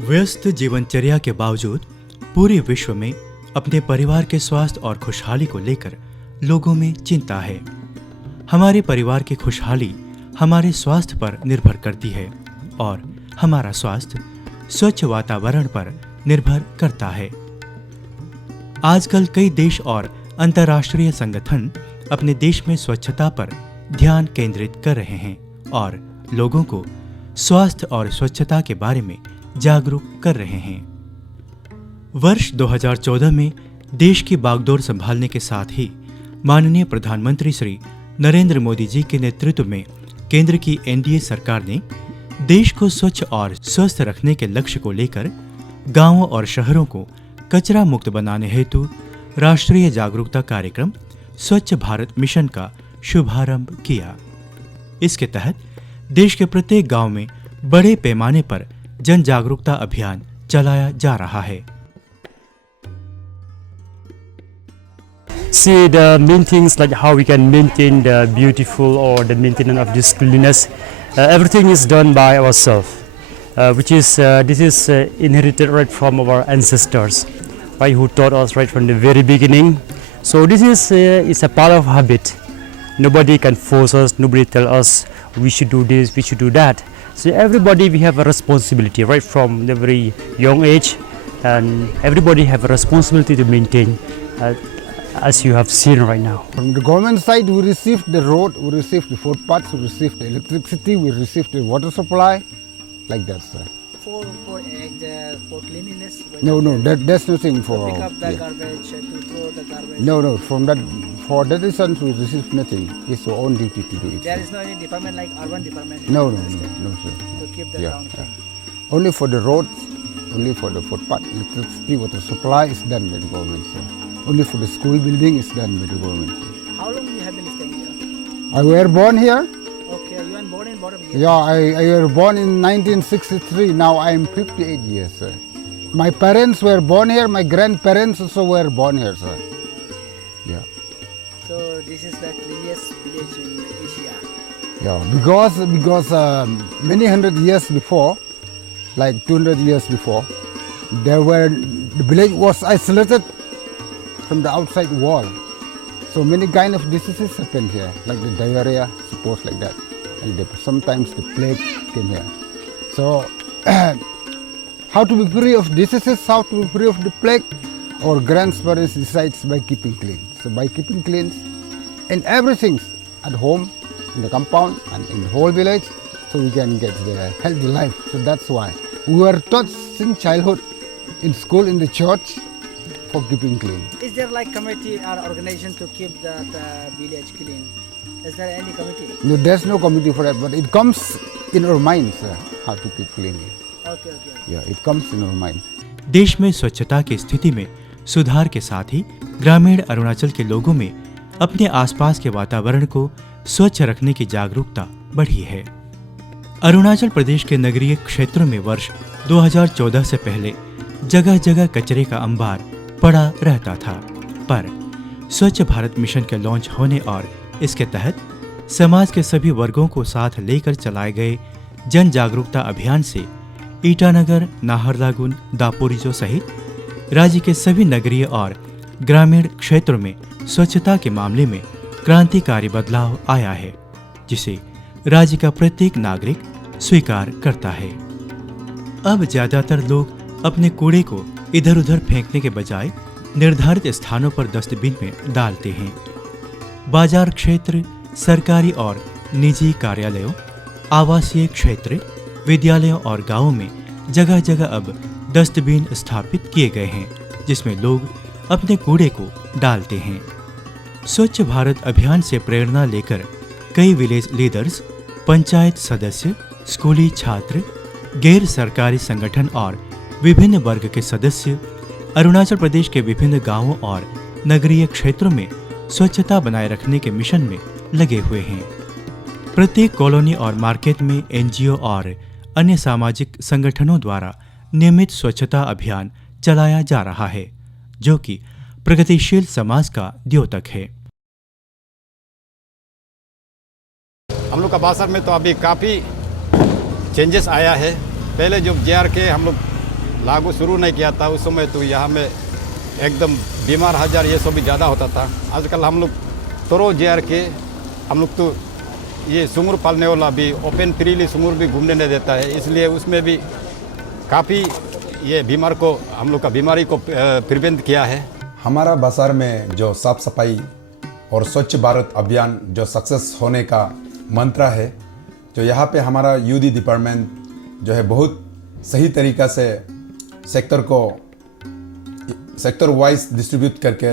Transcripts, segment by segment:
व्यस्त जीवनचर्या के बावजूद पूरे विश्व में अपने परिवार के स्वास्थ्य और खुशहाली को लेकर लोगों में चिंता है। हमारे परिवार की खुशहाली हमारे स्वास्थ्य पर निर्भर करती है और हमारा स्वास्थ्य स्वच्छ वातावरण पर निर्भर करता है। आजकल कई देश और अंतर्राष्ट्रीय संगठन अपने देश में स्वच्छता पर ध्यान केंद्रित कर रहे हैं और लोगों को स्वास्थ्य और स्वच्छता के बारे में जागरूक कर रहे हैं। वर्ष 2014 में देश की बागडोर संभालने के साथ ही माननीय प्रधानमंत्री श्री नरेंद्र मोदी जी के नेतृत्व में केंद्र की एनडीए सरकार ने देश को स्वच्छ और स्वस्थ रखने के लक्ष्य को लेकर गांवों और शहरों को कचरा मुक्त बनाने हेतु राष्ट्रीय जागरूकता कार्यक्रम स्वच्छ भारत मिशन का शुभारंभ किया। इसके तहत देश के प्रत्येक गांव में बड़े पैमाने पर जन जागरूकता अभियान चलाया जा रहा है। See the main things like how we can maintain the beautiful or the maintenance of this cleanliness. Everything is done by ourselves, which is this is inherited right from our ancestors, right, who taught us right from the very beginning. So this is a part of habit. Nobody can force us. Nobody tell us we should do this, we should do that. So everybody we have a responsibility right from the very young age, and everybody have a responsibility to maintain. As you have seen right now. From the government side, we received the road, we received the footpaths, we received the electricity, we received the water supply, like that, sir. For cleanliness? No, that's nothing for. To pick up the garbage, to throw the garbage? No, from that, for that reason, we received nothing. It's our own duty to do it. There is no any department like urban department? No, sir. To keep the ground clean? Only for the roads, only for the footpath, electricity, water supply is done by the government, sir. Only for the school building is done by the government. How long you have been staying here? I were born here. Okay, you are born in bottom here? Yeah, I were born in 1963. Now I am 58 years, sir. My parents were born here. My grandparents also were born here, sir. Yeah. So this is the cleanest village in Asia. Yeah, because many hundred years before, like 200 years before, the village was isolated from the outside wall. So many kind of diseases happen here, like the diarrhea, suppose like that. And sometimes the plague came here. So how to be free of diseases, how to be free of the plague? Our grandparents decides by keeping clean. So by keeping clean and everything at home, in the compound and in the whole village, so we can get the healthy life. So that's why we were taught since childhood in school, in the church, for keeping clean. Is there like committee or organization to keep the village clean? Is there any committee? No, there's no committee for that, but it comes in our minds how to keep clean. Okay. Yeah, it comes in our mind. देश में स्वच्छता की स्थिति में सुधार के साथ ही ग्रामीण अरुणाचल के लोगों में अपने आसपास के वातावरण को स्वच्छ रखने की जागरूकता बढ़ी है। अरुणाचल प्रदेश के नगरीय क्षेत्रों में वर्ष 2014 से पहले जगह जगह कचरे का अंबार पड़ा रहता था, पर स्वच्छ भारत मिशन के लॉन्च होने और इसके तहत समाज के सभी वर्गों को साथ लेकर चलाए गए जन जागरूकता अभियान से ईटानगर, नाहरलागुन, दापोरिजो सहित राज्य के सभी नगरीय और ग्रामीण क्षेत्रों में स्वच्छता के मामले में क्रांतिकारी बदलाव आया है, जिसे राज्य का प्रत्येक नागरिक स्वीकार करता है। अब ज्यादातर लोग अपने कूड़े को इधर उधर फेंकने के बजाय निर्धारित स्थानों पर डस्टबिन में डालते हैं। बाजार क्षेत्र, सरकारी और निजी कार्यालयों, आवासीय क्षेत्र, विद्यालयों और गांवों में जगह जगह अब डस्टबिन स्थापित किए गए हैं, जिसमें लोग अपने कूड़े को डालते हैं। स्वच्छ भारत अभियान से प्रेरणा लेकर कई विलेज लीडर्स, पंचायत सदस्य, स्कूली छात्र, गैर सरकारी संगठन और विभिन्न वर्ग के सदस्य अरुणाचल प्रदेश के विभिन्न गांवों और नगरीय क्षेत्रों में स्वच्छता बनाए रखने के मिशन में लगे हुए हैं। प्रत्येक कॉलोनी और मार्केट में एनजीओ और अन्य सामाजिक संगठनों द्वारा नियमित स्वच्छता अभियान चलाया जा रहा है, जो कि प्रगतिशील समाज का द्योतक है। हम लोग का बासर में तो अभी काफ़ी चेंजेस आया है। पहले जो JRK हम लोग लागू शुरू नहीं किया था उस समय तो यहाँ में एकदम बीमार हजार ये सब भी ज़्यादा होता था। आजकल हम लोग तोरो JR के हम लोग तो ये सुंगूर पालने वाला भी ओपन फ्रीली सुंगूर भी घूमने नहीं देता है, इसलिए उसमें भी काफ़ी ये बीमार को हम लोग का बीमारी को प्रिवेंट किया है। हमारा बाजार में जो साफ सफाई और स्वच्छ भारत अभियान जो सक्सेस होने का मंत्र है, जो यहाँ पे हमारा यूडी डिपार्टमेंट जो है बहुत सही तरीक़ा से सेक्टर वाइज डिस्ट्रीब्यूट करके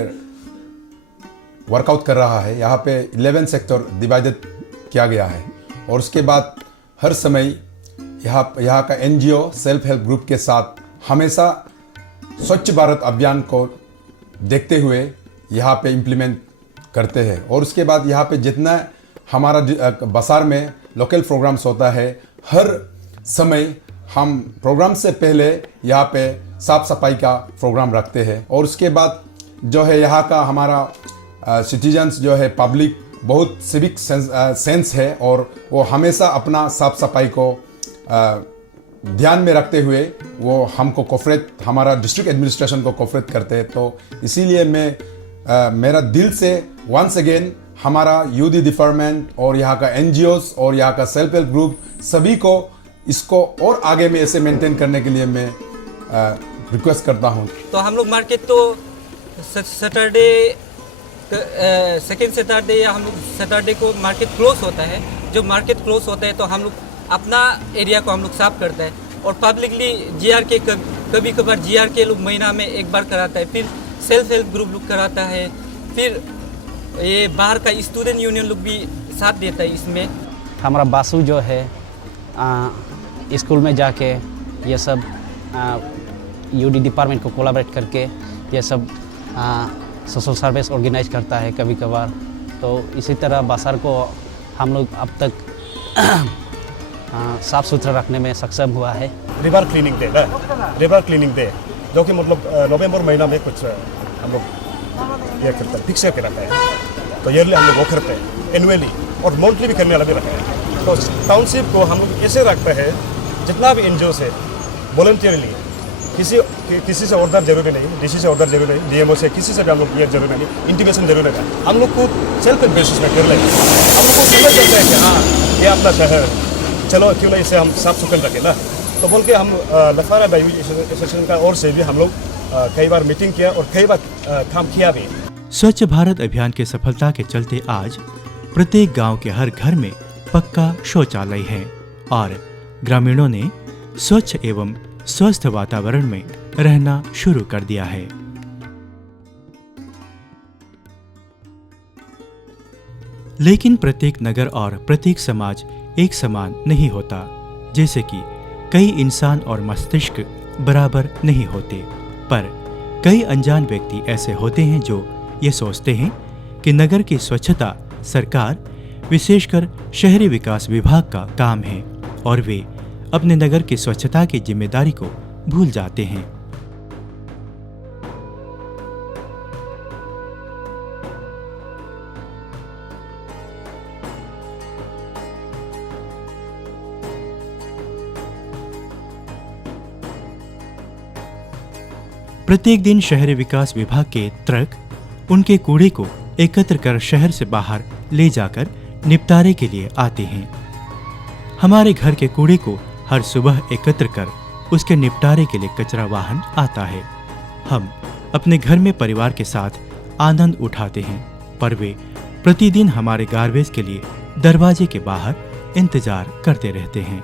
वर्कआउट कर रहा है। यहाँ पे 11 सेक्टर डिवाइडेड किया गया है और उसके बाद हर समय यहाँ का NGO सेल्फ हेल्प ग्रुप के साथ हमेशा स्वच्छ भारत अभियान को देखते हुए यहाँ पे इम्प्लीमेंट करते हैं। और उसके बाद यहाँ पे जितना हमारा बाजार में लोकल प्रोग्राम्स होता है, हर समय हम प्रोग्राम से पहले यहाँ पे साफ सफाई का प्रोग्राम रखते हैं। और उसके बाद जो है यहाँ का हमारा सिटीजन्स जो है पब्लिक बहुत सिविक सेंस है और वो हमेशा अपना साफ सफाई को ध्यान में रखते हुए वो हमको कोऑपरेट, हमारा डिस्ट्रिक्ट एडमिनिस्ट्रेशन को कोऑपरेट करते हैं। तो इसीलिए मैं मेरा दिल से वंस अगेन हमारा यूडी डिपार्टमेंट और यहाँ का NGOs और यहाँ का सेल्फ हेल्प ग्रुप सभी को इसको और आगे में ऐसे मेंटेन करने के लिए मैं रिक्वेस्ट करता हूँ। तो हम लोग मार्केट तो सैटरडे सेकेंड सैटरडे या हम लोग सैटरडे को मार्केट क्लोज होता है। जो मार्केट क्लोज होता है तो हम लोग अपना एरिया को हम लोग साफ करते हैं और पब्लिकली JR के कभी कभार JR के लोग महीना में एक बार कराता है, फिर सेल्फ हेल्प ग्रुप लोग कराता है, फिर ये बाहर का स्टूडेंट यूनियन लोग भी साथ देता है इसमें। हमारा बासु जो है स्कूल में जाके ये सब यूडी डिपार्टमेंट को कोलैबोरेट करके ये सब सोशल सर्विस ऑर्गेनाइज करता है कभी कभार। तो इसी तरह बाजार को हम लोग अब तक साफ़ सुथरा रखने में सक्षम हुआ है। River cleaning day river cleaning day जो कि मतलब नवंबर महीना में कुछ हम लोग ये करते हैं, फिक्स करके रखते हैं। तो ईयरली हम लोग वो करते हैं, एनुअली और मंथली भी करने वाला भी रखते हैं। तो टाउनशिप को हम लोग ऐसे रखते हैं जितना भी NGO है वॉलंटियरली, किसी से ऑर्डर जरूरी नहीं, DC से ऑर्डर जरूरी नहीं, DMO से किसी से भी हम लोग ये जरूरी नहीं, इंटीमेशन जरूरी नहीं, हम लोग खुद सेल्फ बेसिस में कर लेंगे। हम लोग को समझ जाता है कि हाँ ये अपना शहर, चलो क्यों नहीं इसे हम साफ सुथरा रखें ना। तो बोल के हम लफारा बाई एसोसिएशन का ओर से भी हम लोग कई बार मीटिंग किया और कई बार काम किया भी। स्वच्छ भारत अभियान की सफलता के चलते आज प्रत्येक गांव के हर घर में पक्का शौचालय है और ग्रामीणों ने स्वच्छ एवं स्वस्थ वातावरण में रहना शुरू कर दिया है। लेकिन प्रत्येक नगर और प्रत्येक समाज एक समान नहीं होता, जैसे कि कई इंसान और मस्तिष्क बराबर नहीं होते, पर कई अनजान व्यक्ति ऐसे होते हैं जो ये सोचते हैं कि नगर की स्वच्छता सरकार, विशेषकर शहरी विकास विभाग का काम है और वे अपने नगर की स्वच्छता की जिम्मेदारी को भूल जाते हैं। प्रत्येक दिन शहरी विकास विभाग के ट्रक उनके कूड़े को एकत्र कर शहर से बाहर ले जाकर निपटारे के लिए आते हैं। हमारे घर के कूड़े को हर सुबह एकत्र कर उसके निपटारे के लिए कचरा वाहन आता है। हम अपने घर में परिवार के साथ आनंद उठाते हैं, पर वे प्रतिदिन हमारे गार्बेज के लिए दरवाजे के बाहर इंतजार करते रहते हैं।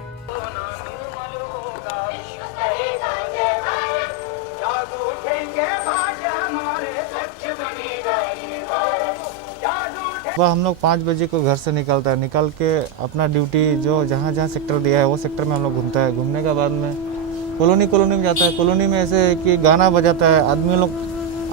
सुबह हम लोग 5 बजे को घर से निकलता है, निकल के अपना ड्यूटी जो जहाँ जहाँ सेक्टर दिया है वो सेक्टर में हम लोग घूमता है। घूमने के बाद में कॉलोनी में जाता है। कॉलोनी में ऐसे है कि गाना बजाता है, आदमी लोग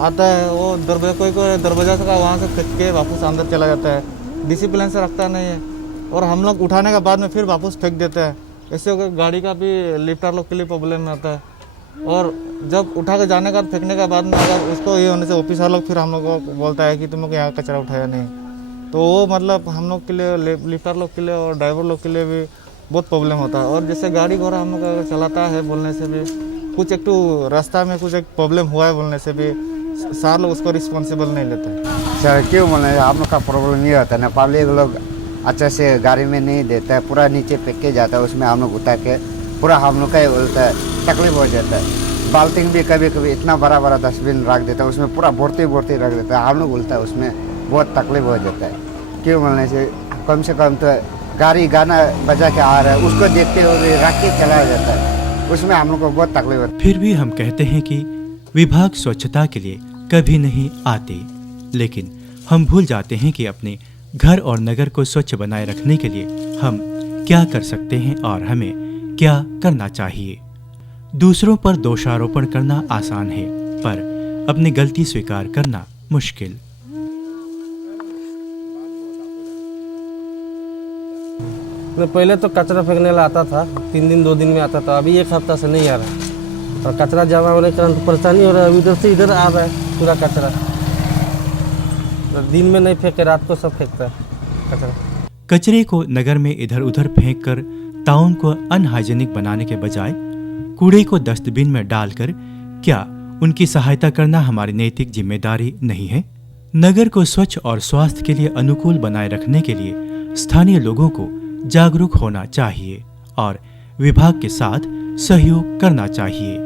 आता है, वो कोई दरवाजा का वहाँ से फेंक के वापस अंदर चला जाता है, डिसिप्लिन से रखता नहीं है और हम लोग उठाने के बाद में फिर वापस फेंक देते हैं। ऐसे होकर गाड़ी का भी लिफ्टर लोग के लिए प्रॉब्लम आता है और जब उठा के जाने का फेंकने के बाद में अगर उसको ये होने से ऑफिसर लोग फिर हम लोग को बोलता है कि तुम लोग यहाँ कचरा उठाया नहीं, तो वो मतलब हम लोग के लिए, लिफ्टर लोग के लिए और ड्राइवर लोग के लिए भी बहुत प्रॉब्लम होता है। और जैसे गाड़ी घोड़ा हम लोग अगर चलाता है बोलने से भी कुछ एक तो रास्ता में कुछ एक प्रॉब्लम हुआ है बोलने से भी सार लोग उसको रिस्पॉन्सिबल नहीं लेते हैं। सर क्यों बोले आप लोग का प्रॉब्लम नहीं होता, नेपाली लोग अच्छा से गाड़ी में नहीं देता है, पूरा नीचे फेंक के जाता है, उसमें हम लोग उतार के पूरा हम लोग का ही बोलता है, तकलीफ हो जाता है। बाल्टी भी कभी कभी इतना बड़ा बड़ा डस्टबिन रख देता है, उसमें पूरा भर्ती रख देता है, हम लोग बोलता है उसमें बहुत तकलीफ हो जाता है। क्यों बोलने से कम तो गाड़ी गाना बजा के आ रहा है उसको देखते हुए रख के चला जाता है, उसमें हम लोग को बहुत तकलीफ होता है। फिर भी हम कहते हैं कि विभाग स्वच्छता के लिए कभी नहीं आते, लेकिन हम भूल जाते हैं कि अपने घर और नगर को स्वच्छ बनाए रखने के लिए हम क्या कर सकते हैं और हमें क्या करना चाहिए। दूसरों पर दोषारोपण करना आसान है, पर अपनी गलती स्वीकार करना मुश्किल। पहले तो कचरा फेंकने वाला आता था, 3 दिन 2 दिन में आता था, अभी 1 हफ्ता से नहीं आ रहा है और कचरा जमा होने के कारण तो परेशानी हो रहा है। इधर से इधर आ रहा है पूरा कचरा, तो दिन में नहीं फेंके रात को सब फेंकता है कचरा। कचरे को नगर में इधर उधर फेंककर टाउन को अनहाइजेनिक बनाने के बजाय कूड़े को डस्टबिन में डालकर क्या उनकी सहायता करना हमारी नैतिक जिम्मेदारी नहीं है? नगर को स्वच्छ और स्वास्थ्य के लिए अनुकूल बनाए रखने के लिए स्थानीय लोगों को जागरूक होना चाहिए और विभाग के साथ सहयोग करना चाहिए।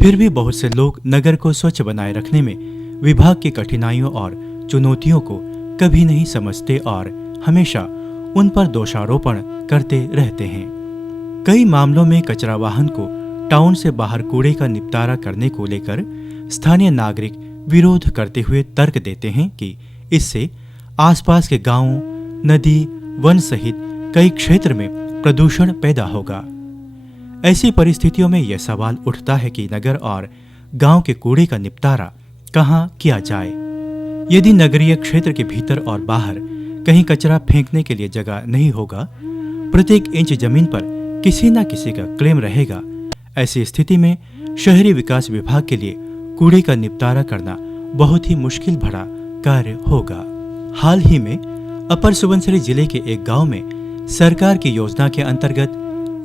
फिर भी बहुत से लोग नगर को स्वच्छ बनाए रखने में विभाग की कठिनाइयों और चुनौतियों को कभी नहीं समझते और हमेशा उन पर दोषारोपण करते रहते हैं। कई मामलों में कचरा वाहन को टाउन से बाहर कूड़े का निपटारा करने को लेकर स्थानीय नागरिक विरोध करते हुए तर्क देते हैं कि इससे आसपास के गांवों, नदी, वन सहित कई क्षेत्र में प्रदूषण पैदा होगा। ऐसी परिस्थितियों में यह सवाल उठता है कि नगर और गांव के कूड़े का निपटारा कहां किया जाए। यदि नगरीय क्षेत्र के भीतर और बाहर कहीं कचरा फेंकने के लिए जगह नहीं होगा, प्रत्येक इंच जमीन पर किसी न किसी का क्लेम रहेगा। ऐसी स्थिति में शहरी विकास विभाग के लिए कूड़े का निपटारा करना बहुत ही मुश्किल भरा कार्य होगा। हाल ही में अपर सुबनसिरी जिले के एक गांव में सरकार की योजना के अंतर्गत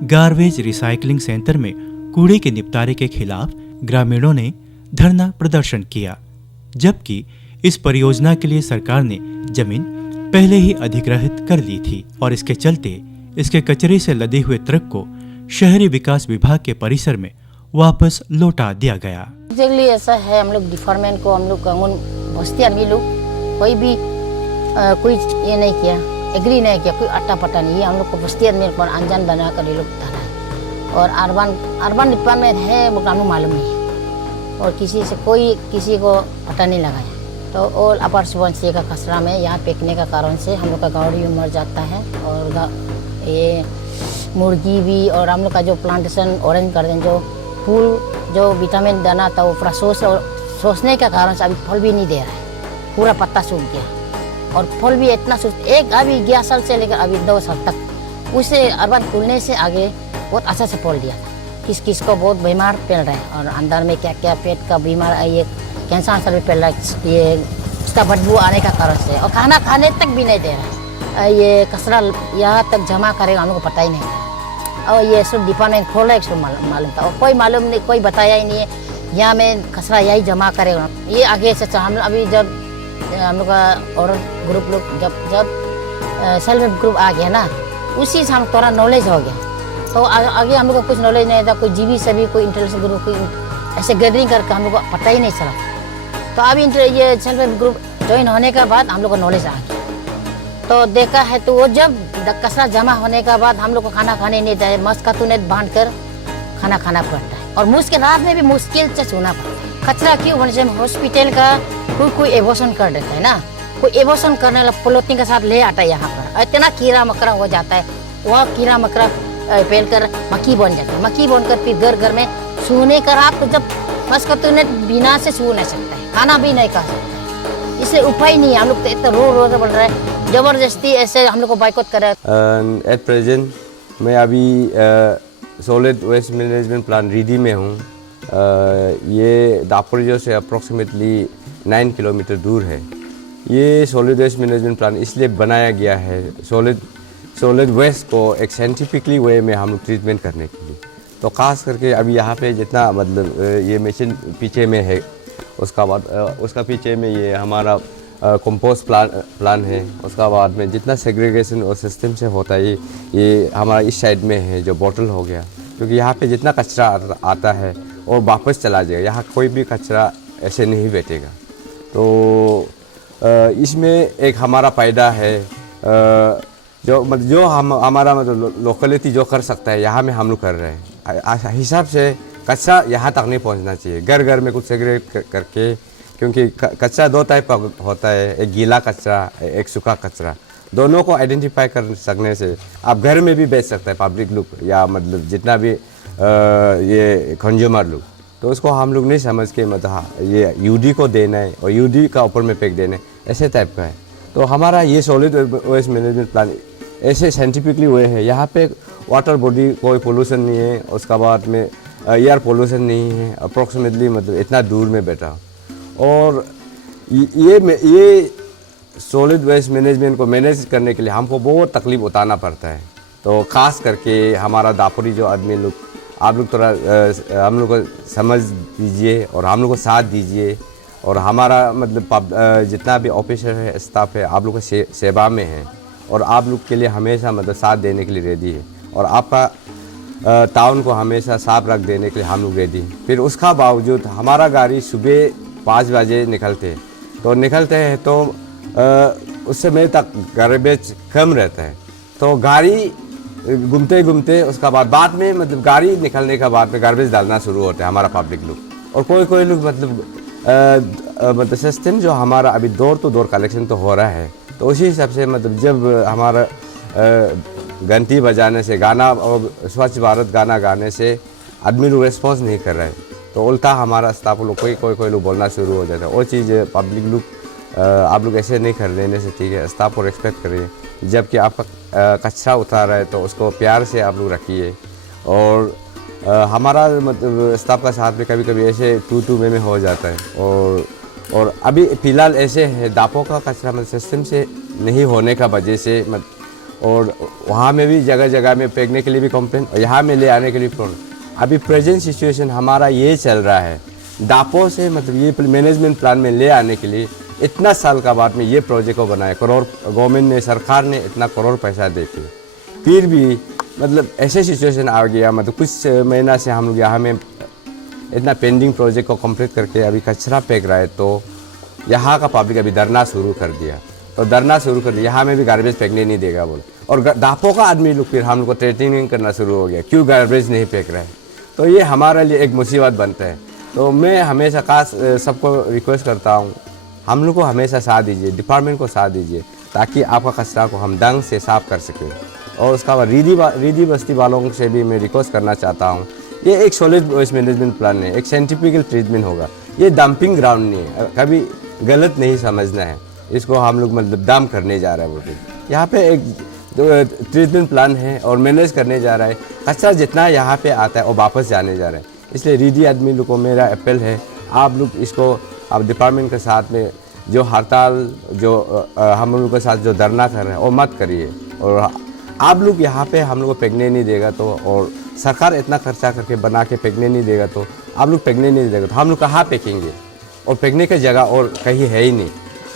गार्बेज रिसाइकलिंग सेंटर में कूड़े के निपटारे के खिलाफ ग्रामीणों ने धरना प्रदर्शन किया, जबकि इस परियोजना के लिए सरकार ने जमीन पहले ही अधिग्रहित कर ली थी और इसके चलते इसके कचरे से लदे हुए ट्रक को शहरी विकास विभाग के परिसर में वापस लौटा दिया गया। एग्जैक्टली ऐसा है, हम लोग डिपार्टमेंट को हम लोग बस्ती आदमी लोग कोई भी कोई ये नहीं किया, एग्री नहीं किया, कोई अट्टा पट्टा नहीं है। हम लोग को बस्ती आदमी पर अनजान बना कर ये लोग बता रहा है और अर्बन डिपार्टमेंट है वो कानून मालूम नहीं है और किसी से कोई किसी को पता नहीं लगाया। तो और अपर सुबनसिरी का कचरा में यहाँ फेंकने का कारण से हम लोग का गाड़ी मर जाता है और ये मुर्गी भी और हम लोग का जो प्लांटेशन ऑरेंज गार्डन जो फूल जो विटामिन दाना था वो पूरा सोचने के कारण से अभी फल भी नहीं दे रहा है, पूरा पत्ता सूख गया और फल भी इतना सूख एक अभी 11 साल से लेकर अभी 2 साल तक उसे अर्बन खुलने से आगे बहुत अच्छा से फल दिया था। किस को बहुत बीमार फैल रहा है और अंदर में क्या क्या पेट का बीमार ये कैंसर भी फैल रहा है ये उसका बदबू आने का कारण से और खाना खाने तक भी नहीं दे रहा है। ये कचरा यहाँ तक जमा करेगा हम लोग को पता ही नहीं और ये सब डिपार्टमेंट खोला एक मालूम था और कोई मालूम नहीं, कोई बताया ही नहीं है यहाँ में कचरा यही जमा करेगा। ये आगे से हम अभी जब हम लोग का और ग्रुप लोग जब सेल्फ हेल्प ग्रुप आ गया ना उसी से हम थोड़ा नॉलेज हो गया। तो आगे हम लोग को कुछ नॉलेज नहीं था, कोई जीबी से भी कोई इंटरनेशनल ग्रुप कोई ऐसे गैदरिंग करके हम लोग को पता ही नहीं चला। तो अभी ये सेल्फ हेल्प ग्रुप ज्वाइन होने के बाद हम लोग को नॉलेज आ गया। तो देखा है तो वो जब कचरा जमा होने के बाद हम लोग को खाना खाने नहीं देते, मस्त का नेट बांध कर खाना खाना पड़ता है और मुश्किल रात में भी मुश्किल से सोना पड़ता है। कचरा क्यों बने जब हॉस्पिटल का कोई एबॉर्शन कर देता है ना, कोई एबॉर्शन करने वाला पोलोथीन के साथ ले आता है यहाँ पर, इतना कीड़ा मकड़ा हो जाता है, वह कीड़ा मकड़ा फैल कर मक्खी बन जाता है। मक्खी बनकर फिर घर घर में सोने का रात को जब मस्त का नेट बिना से सो नहीं सकता है, खाना भी नहीं खा सकता है, इसलिए उपाय नहीं है। हम लोग तो इतना रो बोल रहे हैं जबरदस्ती ऐसे हम लोग को बाइकआउट कर रहा है। एट प्रेजेंट मैं अभी solid waste management plan Ridi में हूँ। ये दापोरिजो से अप्रोक्सीमेटली 9 किलोमीटर दूर है। ये सॉलिड वेस्ट मैनेजमेंट प्लान इसलिए बनाया गया है सॉलिड वेस्ट को एक साइंटिफिकली वे में हम लोग ट्रीटमेंट करने के लिए। तो ख़ास करके अभी यहाँ पे जितना मतलब ये मशीन पीछे में है, उसका बाद उसका पीछे में ये हमारा कंपोस्ट प्लान है। उसका बाद में जितना सेग्रीगेशन और सिस्टम से होता है ये हमारा इस साइड में है जो बॉटल हो गया, क्योंकि यहाँ पे जितना कचरा आता है और वापस चला जाएगा, यहाँ कोई भी कचरा ऐसे नहीं बैठेगा। तो इसमें एक हमारा फ़ायदा है जो हमारा मतलब लोकलिटी जो कर सकता है यहाँ में हम लोग कर रहे हैं। हिसाब से कचरा यहाँ तक नहीं पहुँचना चाहिए, घर घर में कुछ सेग्रीगेट करके, क्योंकि कचरा दो टाइप का होता है, एक गीला कचरा, एक सूखा कचरा। दोनों को आइडेंटिफाई कर सकने से आप घर में भी बेच सकते हैं पब्लिक लोग या मतलब जितना भी ये कंज्यूमर लोग। तो उसको हम लोग नहीं समझ के मतलब ये यूडी को देना है और यूडी का ऊपर में फेंक देना है, ऐसे टाइप का है। तो हमारा ये सॉलिड वेस्ट मैनेजमेंट प्लान ऐसे साइंटिफिकली हुए हैं। यहाँ पे वाटर बॉडी कोई पोल्यूशन नहीं है, उसका बाद में एयर पोल्यूशन नहीं है, अप्रोक्सीमेटली मतलब इतना दूर में बैठा। और ये सॉलिड वेस्ट मैनेजमेंट को मैनेज करने के लिए हमको बहुत तकलीफ उठाना पड़ता है। तो ख़ास करके हमारा दापुरी जो आदमी लोग, आप लोग थोड़ा हम लोग को समझ दीजिए और हम लोग को साथ दीजिए। और हमारा मतलब जितना भी ऑफिसर है, स्टाफ है, आप लोग के सेवा में है और आप लोग के लिए हमेशा मतलब साथ देने के लिए रेडी है। और आपका टाउन को हमेशा साफ रख देने के लिए हम लोग रेडी। फिर उसका बावजूद हमारा गाड़ी सुबह 5 बजे निकलते हैं तो उस समय तक गार्बेज कम रहता है। तो गाड़ी घूमते घूमते उसका बाद में मतलब गाड़ी निकलने के बाद में गार्बेज डालना शुरू होता है हमारा पब्लिक लोग। और कोई लोग मतलब सिस्टम जो हमारा अभी डोर टू डोर कलेक्शन तो हो रहा है, तो उसी हिसाब से मतलब जब हमारा घंटी बजाने से गाना और स्वच्छ भारत गाना गाने से आदमी लोग रिस्पॉन्स नहीं कर रहे हैं, तो उल्टा हमारा स्टाफ लोग कोई लोग बोलना शुरू हो जाता है। वो चीज़ पब्लिक लोग आप लोग ऐसे नहीं कर देने से ठीक है, स्टाफ को रिस्पेक्ट करिए। जबकि आपका कचरा उठा रहा है तो उसको प्यार से आप लोग रखिए। और हमारा मतलब स्टाफ का साथ में कभी कभी ऐसे टू में हो जाता है। और अभी फ़िलहाल ऐसे है दापों का कचरा मतलब सिस्टम से नहीं होने का वजह से और वहाँ में भी जगह जगह में फेंकने के लिए भी कंप्लेन और यहाँ में ले आने के लिए प्रॉब्लम। अभी प्रेजेंट सिचुएशन हमारा ये चल रहा है, दापों से मतलब ये मैनेजमेंट प्लान में ले आने के लिए इतना साल का बाद में ये प्रोजेक्ट को बनाया, करोड़ गवर्नमेंट ने, सरकार ने इतना करोड़ पैसा दे के, फिर भी मतलब ऐसे सिचुएशन आ गया। मतलब कुछ महीना से हम लोग यहाँ में इतना पेंडिंग प्रोजेक्ट को कंप्लीट करके अभी कचरा फेंक रहा है, तो यहाँ का पब्लिक अभी धरना शुरू कर दिया। तो धरना शुरू कर दिया, यहाँ में भी गार्बेज फेंकने नहीं देगा बोल। और दापों का आदमी लोग फिर हम लोग को थ्रेटनिंग करना शुरू हो गया, क्यों गार्बेज नहीं फेंक रहा है। तो ये हमारे लिए एक मुसीबत बनता है। तो मैं हमेशा खास सबको रिक्वेस्ट करता हूँ, हम लोग को हमेशा साथ दीजिए, डिपार्टमेंट को साथ दीजिए, ताकि आपका कचरा को हम ढंग से साफ कर सकें। और उसका बाद रीदी बस्ती वालों से भी मैं रिक्वेस्ट करना चाहता हूँ, ये एक सॉलिड वेस्ट मैनेजमेंट प्लान है, एक साइंटिफिकल ट्रीटमेंट होगा, ये डंपिंग ग्राउंड नहीं है, कभी गलत नहीं समझना है इसको। हम लोग मतलब डंप करने जा रहे हैं बोलते, यहाँ पे एक ट्रीटमेंट प्लान है और मैनेज करने जा रहा है। कचरा जितना यहाँ पे आता है वो वापस जाने जा रहा है। इसलिए रीडी आदमी लोग को मेरा अपील है, आप लोग इसको आप डिपार्टमेंट के साथ में जो हड़ताल जो हम लोग के साथ जो धरना कर रहे हैं वो मत करिए। और आप लोग यहाँ पे हम लोग को फेंकने नहीं देगा तो, और सरकार इतना खर्चा करके बना के फेंकने नहीं देगा तो आप लोग फेंकने नहीं देगा तो हम लोग कहाँ फेंकेंगे। और फेंकने की जगह और कहीं है ही नहीं।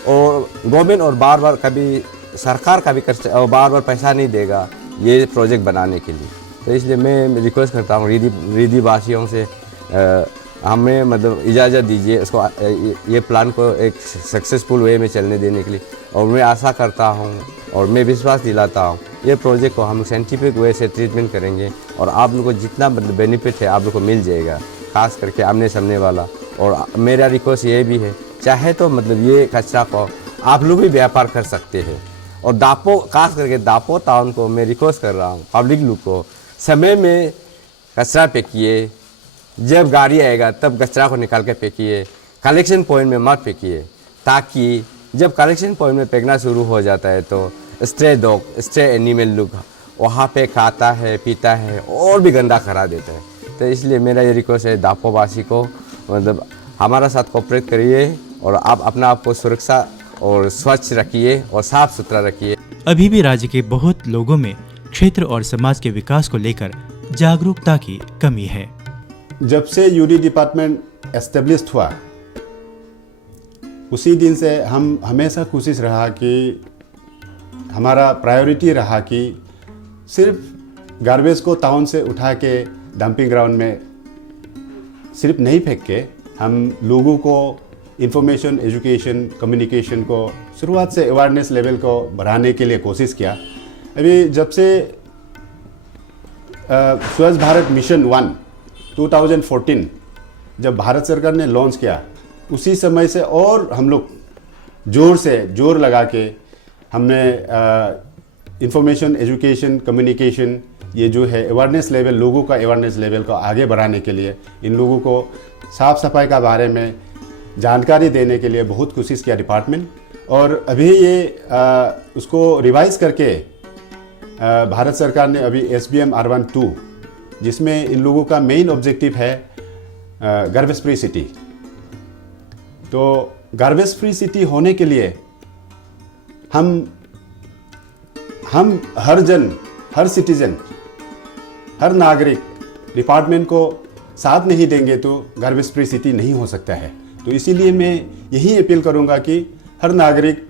और गवर्नमेंट और बार बार कभी सरकार का भी और बार बार पैसा नहीं देगा ये प्रोजेक्ट बनाने के लिए। तो इसलिए मैं रिक्वेस्ट करता हूँ रीदी वासियों से, हमें मतलब इजाज़त दीजिए इसको, ये प्लान को एक सक्सेसफुल वे में चलने देने के लिए। और मैं आशा करता हूँ और मैं विश्वास दिलाता हूँ ये प्रोजेक्ट को हम साइंटिफिक वे से ट्रीटमेंट करेंगे और आप लोग को जितना मतलब बेनिफिट है आप लोग को मिल जाएगा, खास करके आमने सामने वाला। और मेरा रिक्वेस्ट ये भी है, चाहे तो मतलब ये कचरा को आप लोग भी व्यापार कर सकते हैं। और दापों, खास करके दापों टाउन को मैं रिक्वेस्ट कर रहा हूँ, पब्लिक लोग को समय में कचरा फेंकिए, जब गाड़ी आएगा तब कचरा को निकाल के फेंकिए, कलेक्शन पॉइंट में मत फेंकिए, ताकि जब कलेक्शन पॉइंट में फेंकना शुरू हो जाता है तो स्ट्रे डॉग, स्ट्रे एनिमल लोग वहाँ पे खाता है, पीता है और भी गंदा करा देता है। तो इसलिए मेरा ये रिक्वेस्ट है दापोवासी को, मतलब हमारा साथ कोऑपरेट करिए और आप अपना आप को सुरक्षा और स्वच्छ रखिए और साफ सुथरा रखिए। अभी भी राज्य के बहुत लोगों में क्षेत्र और समाज के विकास को लेकर जागरूकता की कमी है। जब से यूडी डिपार्टमेंट एस्टेब्लिश्ड हुआ उसी दिन से हम हमेशा कोशिश रहा कि हमारा प्रायोरिटी रहा कि सिर्फ गार्बेज को टाउन से उठा के डंपिंग ग्राउंड में सिर्फ नहीं फेंक के हम लोगों को इंफॉर्मेशन, एजुकेशन, कम्युनिकेशन को शुरुआत से अवेयरनेस लेवल को बढ़ाने के लिए कोशिश किया। अभी जब से स्वच्छ भारत मिशन 1 2014 जब भारत सरकार ने लॉन्च किया उसी समय से और हम लोग जोर लगा के हमने इंफॉर्मेशन, एजुकेशन, कम्युनिकेशन, ये जो है अवेयरनेस लेवल, लोगों का अवेयरनेस लेवल को आगे बढ़ाने के लिए, इन लोगों को साफ़ सफाई का बारे में जानकारी देने के लिए बहुत कोशिश किया डिपार्टमेंट। और अभी ये उसको रिवाइज करके भारत सरकार ने अभी SBM R1 2 जिसमें इन लोगों का मेन ऑब्जेक्टिव है गार्बेज फ्री सिटी। तो गार्बेज फ्री सिटी होने के लिए हम हर सिटीजन, हर नागरिक डिपार्टमेंट को साथ नहीं देंगे तो गार्बेज फ्री सिटी नहीं हो सकता है। तो इसीलिए मैं यही अपील करूंगा कि हर नागरिक,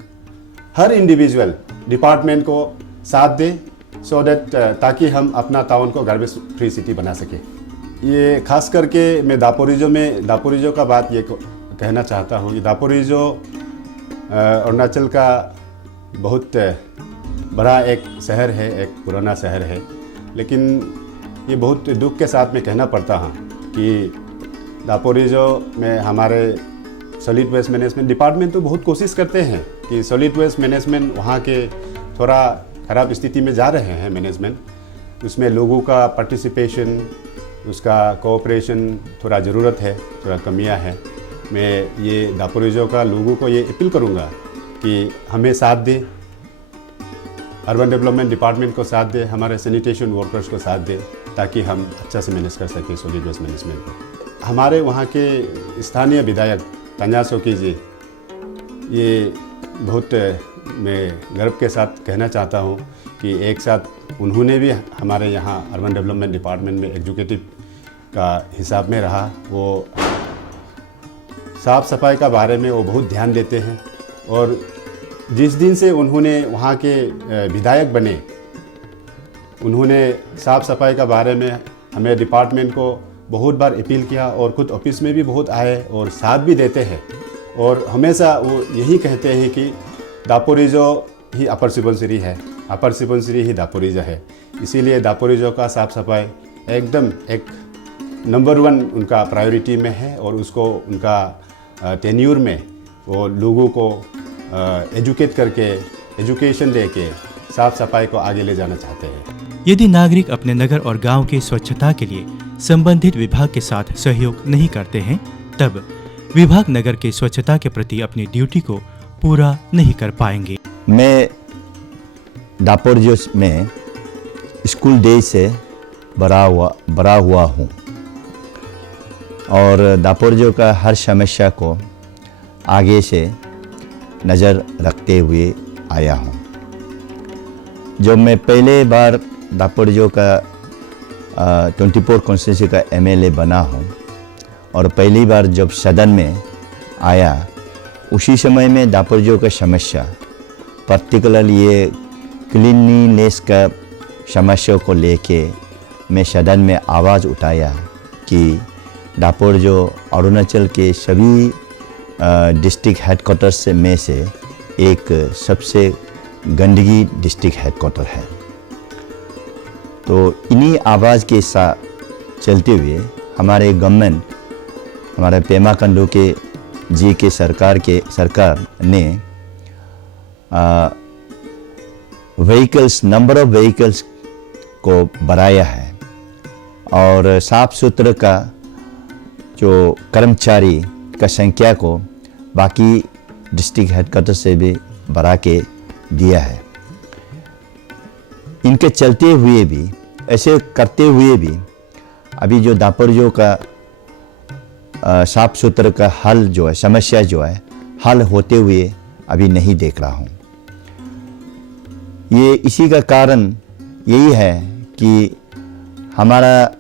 हर इंडिविजुअल डिपार्टमेंट को साथ दे सो दैट ताकि हम अपना टाउन को गार्बेज फ्री सिटी बना सके। ये खास करके मैं दापोरिजो का बात ये कहना चाहता हूँ कि दापोरिजो अरुणाचल का बहुत बड़ा एक शहर है, एक पुराना शहर है, लेकिन ये बहुत दुख के साथ में कहना पड़ता है कि दापोरिजो में हमारे सॉलिड वेस्ट मैनेजमेंट डिपार्टमेंट तो बहुत कोशिश करते हैं कि सॉलिड वेस्ट मैनेजमेंट वहाँ के थोड़ा ख़राब स्थिति में जा रहे हैं मैनेजमेंट, उसमें लोगों का पार्टिसिपेशन, उसका कोऑपरेशन थोड़ा ज़रूरत है, थोड़ा कमियां है। मैं ये दापोरिजो का लोगों को ये अपील करूँगा कि हमें साथ दे, अर्बन डेवलपमेंट डिपार्टमेंट को साथ दे, हमारे सैनिटेशन वर्कर्स को साथ दे, ताकि हम अच्छा से मैनेज कर सकें सॉलिड वेस्ट मैनेजमेंट को। हमारे वहाँ के स्थानीय विधायक तंजा सोकी जी, ये बहुत मैं गर्व के साथ कहना चाहता हूँ कि एक साथ उन्होंने भी हमारे यहाँ अर्बन डेवलपमेंट डिपार्टमेंट में एग्जीक्यूटिव का हिसाब में रहा। वो साफ़ सफाई का बारे में वो बहुत ध्यान देते हैं और जिस दिन से उन्होंने वहाँ के विधायक बने, उन्होंने साफ़ सफाई का बारे में हमें डिपार्टमेंट को बहुत बार अपील किया और खुद ऑफिस में भी बहुत आए और साथ भी देते हैं। और हमेशा वो यही कहते हैं कि दापोरिजो ही अपर सुबनसिरी है, अपर सुबनसिरी ही दापोरिजो है। इसीलिए दापोरिजो का साफ़ सफाई एकदम एक नंबर 1 उनका प्रायोरिटी में है और उसको उनका टेन्यूर में वो लोगों को एजुकेट करके, एजुकेशन देके साफ़ सफाई को आगे ले जाना चाहते हैं। यदि नागरिक अपने नगर और गांव की स्वच्छता के लिए संबंधित विभाग के साथ सहयोग नहीं करते हैं, तब विभाग नगर के स्वच्छता के प्रति अपनी ड्यूटी को पूरा नहीं कर पाएंगे। मैं दापोरिजो में स्कूल डे से बड़ा हुआ हूँ और दापोरिजो का हर समस्या को आगे से नज़र रखते हुए आया हूँ। जब मैं पहले बार दापोरिजो का 24 कॉन्स्टिट्यूंसी का MLA बना हूँ और पहली बार जब सदन में आया, उसी समय में दापोरिजो का समस्या, पर्टिकुलरली ये क्लीनलीनेस का समस्या को लेके मैं सदन में आवाज़ उठाया कि दापोरिजो अरुणाचल के सभी डिस्ट्रिक्ट हेडक्वार्टर्स में से एक सबसे गंदगी डिस्ट्रिक्ट हेडक्वार्टर है। तो इन्हीं आवाज़ के साथ चलते हुए हमारे गवर्नमेंट, हमारे पेमा खांडू के जी के सरकार ने नंबर ऑफ व्हीकल्स को बढ़ाया है और साफ सुथरा का जो कर्मचारी का संख्या को बाकी डिस्ट्रिक्ट हेडक्वार्टर से भी बढ़ा के दिया है। इनके चलते हुए भी, ऐसे करते हुए भी अभी जो दापोरिजो का साफ सुथरा का हल जो है, समस्या जो है, हल होते हुए अभी नहीं देख रहा हूँ। ये इसी का कारण यही है कि हमारा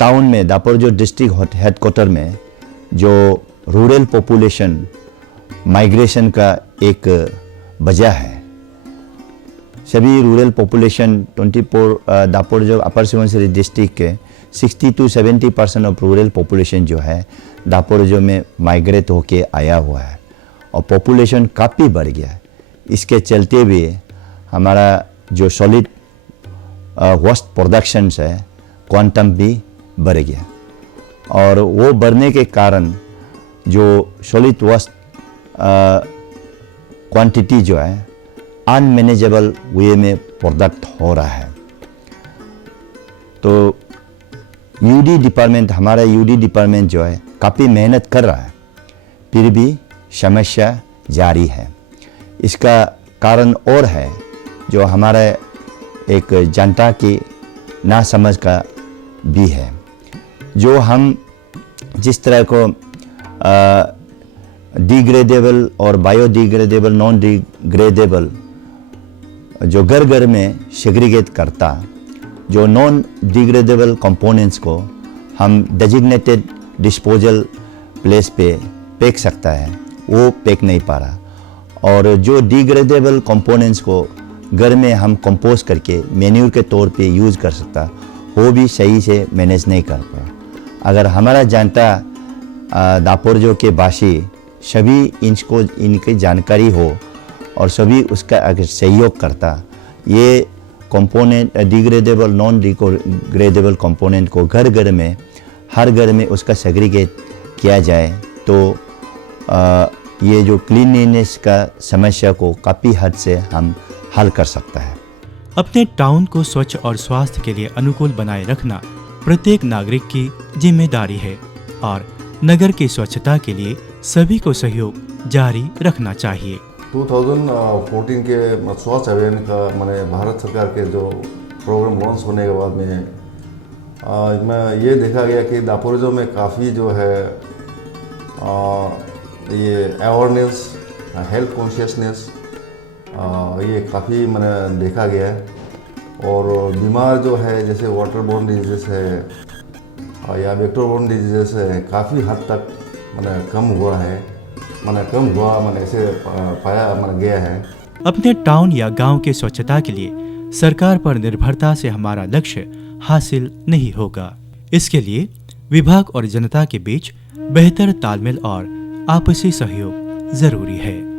टाउन में दापोरिजो डिस्ट्रिक्ट हेडक्वार्टर में जो रूरल पॉपुलेशन माइग्रेशन का एक वजह है। सभी रूरल पॉपुलेशन 24 दापोरिजो अपर सुबनसिरी डिस्ट्रिक्ट के 60 to 70% ऑफ रूरल पॉपुलेशन जो है दापोरिजो में माइग्रेट होके आया हुआ है और पॉपुलेशन काफ़ी बढ़ गया है। इसके चलते हुए हमारा जो सॉलिड वेस्ट प्रोडक्शंस है क्वांटम भी बढ़ गया और वो बढ़ने के कारण जो सॉलिड वेस्ट क्वांटिटी जो है अनमैनेजेबल वे में प्रोडक्ट हो रहा है। तो यूडी डिपार्टमेंट, हमारा यूडी डिपार्टमेंट जो है काफ़ी मेहनत कर रहा है, फिर भी समस्या जारी है। इसका कारण और है जो हमारा एक जनता की नासमझ का भी है। जो हम जिस तरह को डिग्रेडेबल और बायोडिग्रेडेबल, नॉन डिग्रेडेबल जो घर घर में सेग्रीगेट करता, जो नॉन डिग्रेडेबल कंपोनेंट्स को हम डेजिग्नेटेड डिस्पोजल प्लेस पे फेंक सकता है, वो फेंक नहीं पा रहा। और जो डिग्रेडेबल कंपोनेंट्स को घर में हम कंपोस्ट करके मेन्यूर के तौर पे यूज़ कर सकता, वो भी सही से मैनेज नहीं कर पा। अगर हमारा जनता दापोरिजो के वासी सभी इनको इनकी जानकारी हो और सभी उसका अगर सहयोग करता, ये component degradable non degradable component को घर घर में, हर घर में उसका सेग्रीगेट किया जाए तो ये जो क्लीनलीनेस का समस्या को काफ़ी हद से हम हल कर सकता है। अपने टाउन को स्वच्छ और स्वास्थ्य के लिए अनुकूल बनाए रखना प्रत्येक नागरिक की जिम्मेदारी है और नगर की स्वच्छता के लिए सभी को सहयोग जारी रखना चाहिए। 2014 के स्वच्छ अभियान का मैंने भारत सरकार के जो प्रोग्राम लॉन्च होने के बाद में ये देखा गया कि दापोरिजो में काफ़ी जो है ये अवेयरनेस, हेल्थ कॉन्शियसनेस ये काफ़ी मैंने देखा गया है। और बीमार जो है जैसे वाटर बोर्न डिजीज़ है या वेक्टर बोर्न डिजीज़ है, काफ़ी हद तक मैंने कम हुआ है, मैंने ऐसे पाया मैंने गया है। अपने टाउन या गांव के स्वच्छता के लिए सरकार पर निर्भरता से हमारा लक्ष्य हासिल नहीं होगा। इसके लिए विभाग और जनता के बीच बेहतर तालमेल और आपसी सहयोग जरूरी है।